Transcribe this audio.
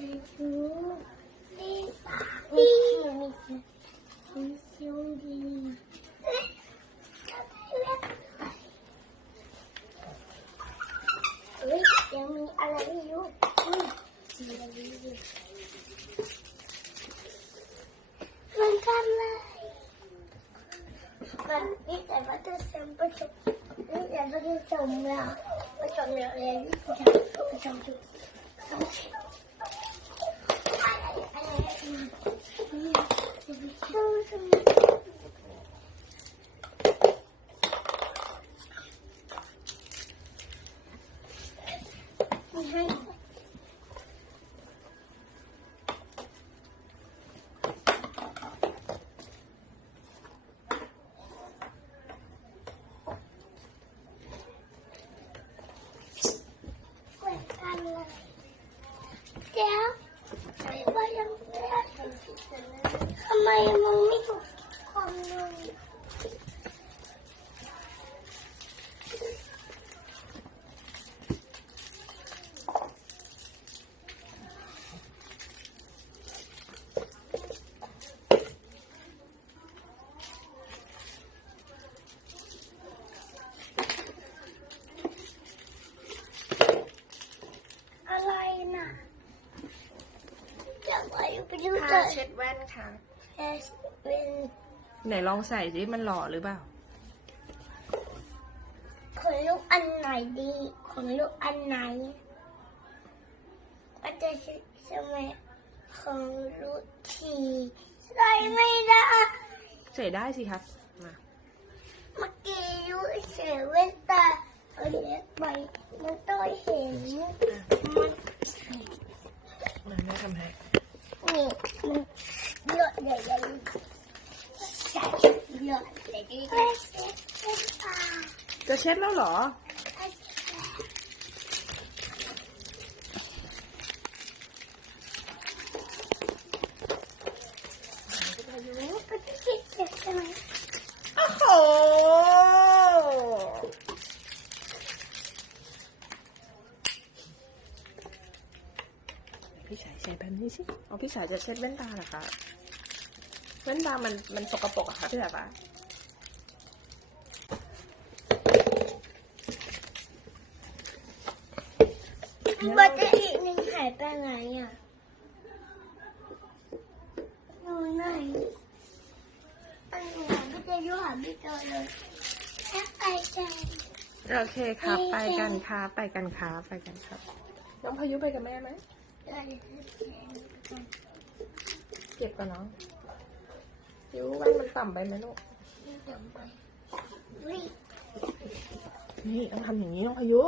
ยังมีอะไรอยู่มันกันเลยมันนี่แต่ว่าจะเสริมประชมนี่แต่ว่าจะสมแล้วประชมแล้วเลยนี่จะประชมจุดให้ทำไมมึงไม่ถูกความนึงอะไรน่ะจะไปดูแต่เช็ดแว่นค่ะเป็นไหนลองใส่สิมันหล่อหรือเปล่าขนลูกอันไหนดีขนลูกอันไหนก็จะใช่ไหมของลูกทีใส่ไม่ได้ใส่ได้สิครับมาเมื่อกี้ยูเสียเว้นตาเอาเล็กไปมันต้องเห็นมันแม่ทำให้นี่มันหยดใหญ่ๆใส่หยดใหญ่จะเช็ดแล้วเหรอโอ้โหพี่ชายใช้แบบนี้สิเอาพี่ชายจะเช็ดแว่นตาเหรอคะแว่นตามันสกปรกอะคะพี่แบบว่าบัตรอีกหนึ่งหายไปไหนอ่ะอยู่ไหนอันไหนไม่จะยุ่งหาไม่เจอเลยแค่ไปใจโอเคครับไปกันครับไปกันครับไปกันครับน้องพายุไปกับแม่ไหมเจ็บปะน้องยูแว่นมันต่ำไปไหมลูกนี่ต้องทำอย่างนี้น้องพายุ